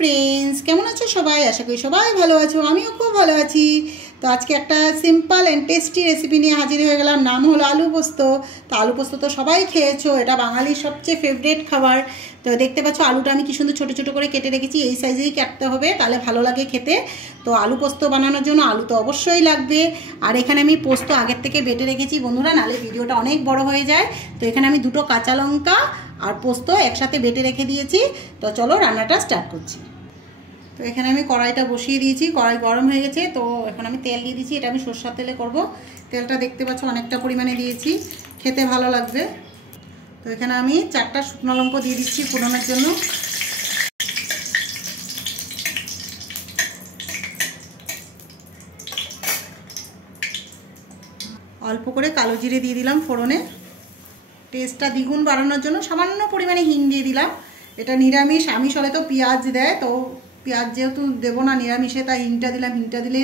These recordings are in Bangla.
ফ্রেন্ডস, কেমন আছো সবাই? আশা করি সবাই ভালো আছো, আমিও খুব ভালো আছি। তো আজকে একটা সিম্পল অ্যান্ড টেস্টি রেসিপি নিয়ে হাজির হয়ে গেলাম। নাম হলো আলু পোস্ত। তো আলু পোস্ত তো সবাই খেয়েছো, এটা বাঙালির সবচেয়ে ফেভারিট খাবার। তো দেখতে পাচ্ছ আলুটা আমি কি সুন্দর ছোটো ছোটো করে কেটে রেখেছি। এই সাইজেই কাটতে হবে, তাহলে ভালো লাগে খেতে। তো আলু পোস্ত বানানোর জন্য আলু তো অবশ্যই লাগবে। আর এখানে আমি পোস্ত আগের থেকে বেটে রেখেছি বন্ধুরা, নাহলে ভিডিওটা অনেক বড় হয়ে যায়। তো এখানে আমি দুটো কাঁচা লঙ্কা আর পোস্ত একসাথে বেটে রেখে দিয়েছি। তো চলো রান্নাটা স্টার্ট করছি। তো এখানে আমি কড়াইটা বসিয়ে দিয়েছি, কড়াই গরম হয়ে গেছে। তো এখন আমি তেল দিয়ে দিয়েছি, এটা আমি সরষের তেলে করব। তেলটা দেখতে পাচ্ছ অনেকটা পরিমাণে দিয়েছি, খেতে ভালো লাগবে। তো এখানে আমি 4টা শুকনো লঙ্কা দিয়ে দিচ্ছি ফোড়নের জন্য। অল্প করে কালো জিরে দিয়ে দিলাম ফোড়নে, টেস্টটা দ্বিগুণ বাড়ানোর জন্য সামান্য পরিমাণে হিং দিয়ে দিলাম। এটা নিরামিষ, আমিষ হলে তো পেঁয়াজ দেয়, তো পেঁয়াজ যেহেতু দেবো না নিরামিষে, তাই হিংটা দিলাম। হিংটা দিলে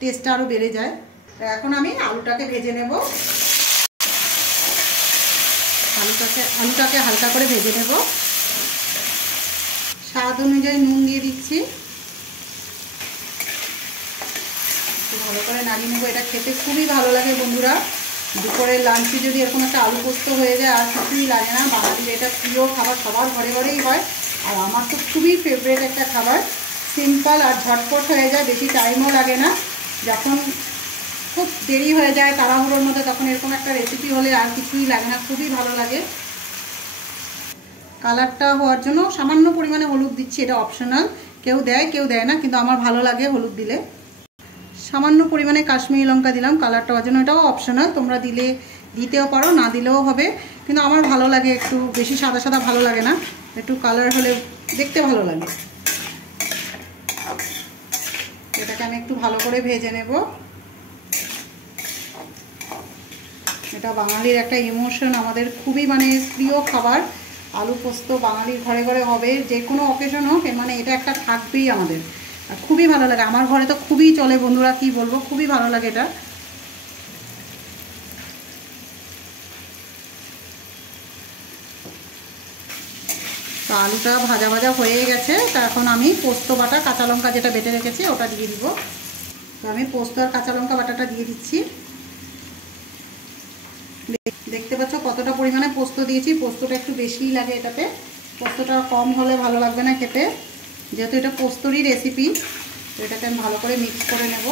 টেস্টটা আরও বেড়ে যায়। তো এখন আমি আলুটাকে ভেজে নেব। আলুটাকে হালকা করে ভেজে নেব। স্বাদ অনুযায়ী নুন দিয়ে দিচ্ছি, ভালো করে নাড়িয়ে নেবো। এটা খেতে খুবই ভালো লাগে বন্ধুরা। দুপুরের লাঞ্চে যদি এরকম একটা আলু পোস্ত হয়ে যায় আর কিছুই লাগে না। বাঙালির এটা প্রিয় খাবার, সবার ঘরে ঘরেই হয়। আর আমার তো খুবই ফেভারিট একটা খাবার। সিম্পল আর ঝটপট হয়ে যায়, বেশি টাইমও লাগে না। যখন খুব দেরি হয়ে যায় তাড়াহুড়োর মধ্যে, তখন এরকম একটা রেসিপি হলে আর কিছুই লাগে না, খুবই ভালো লাগে। কালারটা হওয়ার জন্য সামান্য পরিমাণে হলুদ দিচ্ছি, এটা অপশনাল। কেউ দেয় কেউ দেয় না, কিন্তু আমার ভালো লাগে হলুদ দিলে। সামান্য পরিমাণে কাশ্মীরি লঙ্কা দিলাম কালারটা হওয়ার জন্য, এটাও অপশনাল, তোমরা দিতেও পারো, না দিলেও হবে। কিন্তু আমার ভালো লাগে, একটু বেশি সাদা সাদা ভালো লাগে না, একটু কালার হলে দেখতে ভালো লাগে। এটাকে আমি একটু ভালো করে ভেজে নেব। এটা বাঙালির একটা ইমোশন, আমাদের খুবই প্রিয় খাবার। আলু পোস্ত বাঙালির ঘরে ঘরে হবে, যে কোনো অকেশন হোক, মানে এটা একটা থাকবেই আমাদের। আর খুবই ভালো লাগে, আমার ঘরে তো খুবই চলে বন্ধুরা, কি বলবো, খুবই ভালো লাগে এটা। তো আলুটা ভাজা ভাজা হয়ে গেছে। তা এখন আমি পোস্ত বাটা কাঁচা লঙ্কা যেটা বেটে রেখেছি ওটা দিয়ে দিব। তো আমি পোস্ত আর কাঁচা লঙ্কা বাটাটা দিয়ে দিচ্ছি। দেখতে পাচ্ছ কতটা পরিমাণে পোস্ত দিয়েছি। পোস্তটা একটু বেশিই লাগে এটাতে, পোস্তটা কম হলে ভালো লাগবে না খেতে, যেহেতু এটা পোস্তরই রেসিপি। তো এটাকে আমি ভালো করে মিক্স করে নেব।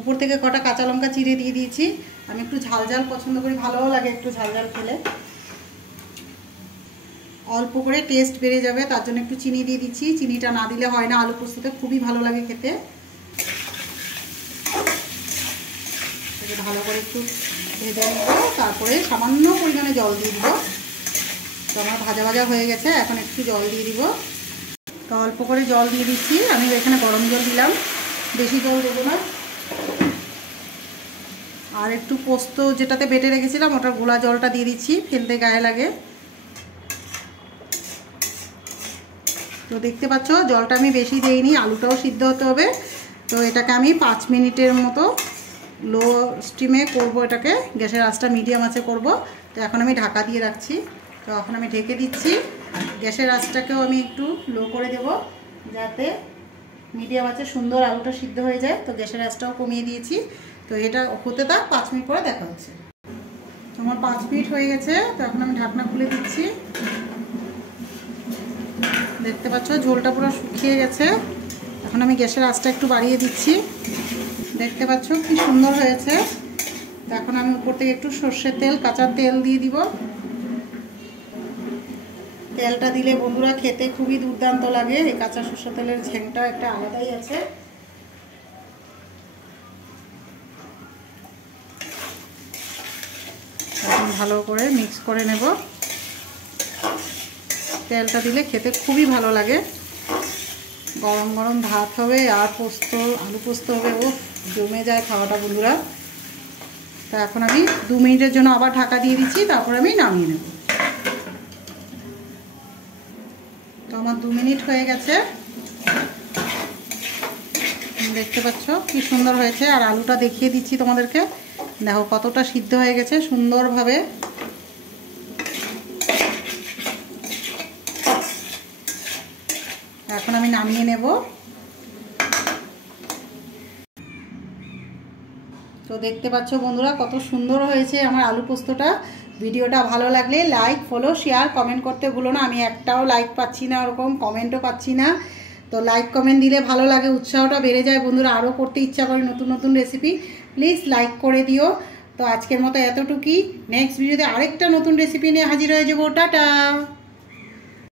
উপর থেকে কটা কাঁচা লঙ্কা চিড়ে দিয়ে দিয়েছি। আমি একটু ঝাল ঝাল পছন্দ করি, ভালোও লাগে একটু ঝাল ঝাল খেলে। অল্প করে টেস্ট বেড়ে যাবে, তার জন্য একটু চিনি দিয়ে দিচ্ছি। চিনিটা না দিলে হয় না, আলু পোস্ততে খুবই ভালো লাগে খেতে। ভালো করে একটু ভেজে নেব, তারপরে সামান্য পরিমাণে জল দিয়ে দিব। তো আমার ভাজা ভাজা হয়ে গেছে, এখন একটু জল দিয়ে দিব। তো অল্প করে জল দিয়ে দিচ্ছি, আমি এখানে গরম জল দিলাম, বেশি জল দেবো না। আর একটু পোস্ত যেটাতে বেটে রেখেছিলাম ওটার গোলা জলটা দিয়ে দিচ্ছি, ফেলতে গায়ে লাগে। তো দেখতে পাচ্ছ জলটা আমি বেশি দিইনি, আলুটাও সিদ্ধ হতে হবে। তো এটাকে আমি 5 মিনিটের মতো লো স্টিমে করব, এটাকে গ্যাসের আঁচটা মিডিয়াম আঁচে করব। তো এখন আমি ঢাকা দিয়ে রাখছি। তো এখন আমি ঢেকে দিচ্ছি। গ্যাসের আঁচটাকেও আমি একটু লো করে দেব, যাতে মিডিয়াম আঁচে সুন্দর আলুটা সিদ্ধ হয়ে যায়। তো গ্যাসের আঁচটাও কমিয়ে দিয়েছি। তো এটা হতে থাক, 5 মিনিট পরে দেখা হচ্ছে। আমার 5 মিনিট হয়ে গেছে। তো এখন আমি ঢাকনা খুলে দিচ্ছি। দেখতে পাচ্ছ ঝোলটা পুরো শুকিয়ে গেছে। এখন আমি গ্যাসের আঁচটা একটু বাড়িয়ে দিচ্ছি। দেখতে পাচ্ছ কি সুন্দর হয়েছে। তো এখন আমি উপর থেকে একটু সর্ষের তেল, কাঁচা তেল দিয়ে দিব। তেলটা দিলে বন্ধুরা খেতে খুবই দুর্দান্ত লাগে। এই কাঁচা সর্ষের তেলের ঝেংটা একটা আলাদাই আছে। এখন ভালো করে মিক্স করে নেব। তেলটা দিলে খেতে খুবই ভালো লাগে। গরম গরম ভাত হবে আর পোস্ত, আলু পোস্ত হবে, ও জমে যায় খাওয়াটা বন্ধুরা। তা এখন আমি 2 মিনিটের জন্য আবার ঢাকা দিয়ে দিচ্ছি, তারপর আমি নামিয়ে নেব। তো আমার 2 মিনিট হয়ে গেছে, দেখতে পাচ্ছ কি সুন্দর হয়েছে। আর আলুটা দেখিয়ে দিচ্ছি তোমাদেরকে, দেখো কতটা সিদ্ধ হয়ে গেছে সুন্দরভাবে। এখন আমি নামিয়ে নেব। তো দেখতে পাচ্ছ বন্ধুরা কত সুন্দর হয়েছে আমার আলু পোস্তটা। ভিডিওটা ভালো লাগলে লাইক, ফলো, শেয়ার, কমেন্ট করতে ভুলো না। আমি একটাও লাইক পাচ্ছি না, ওরকম কমেন্টও পাচ্ছি না। তো লাইক কমেন্ট দিলে ভালো লাগে, উৎসাহটা বেড়ে যায় বন্ধুরা, আরও করতে ইচ্ছা করে নতুন নতুন রেসিপি। প্লিজ লাইক করে দিও। তো আজকের মতো এতটুকুই। নেক্সট ভিডিওতে আরেকটা নতুন রেসিপি নিয়ে হাজির হয়ে যাবো। টাটা।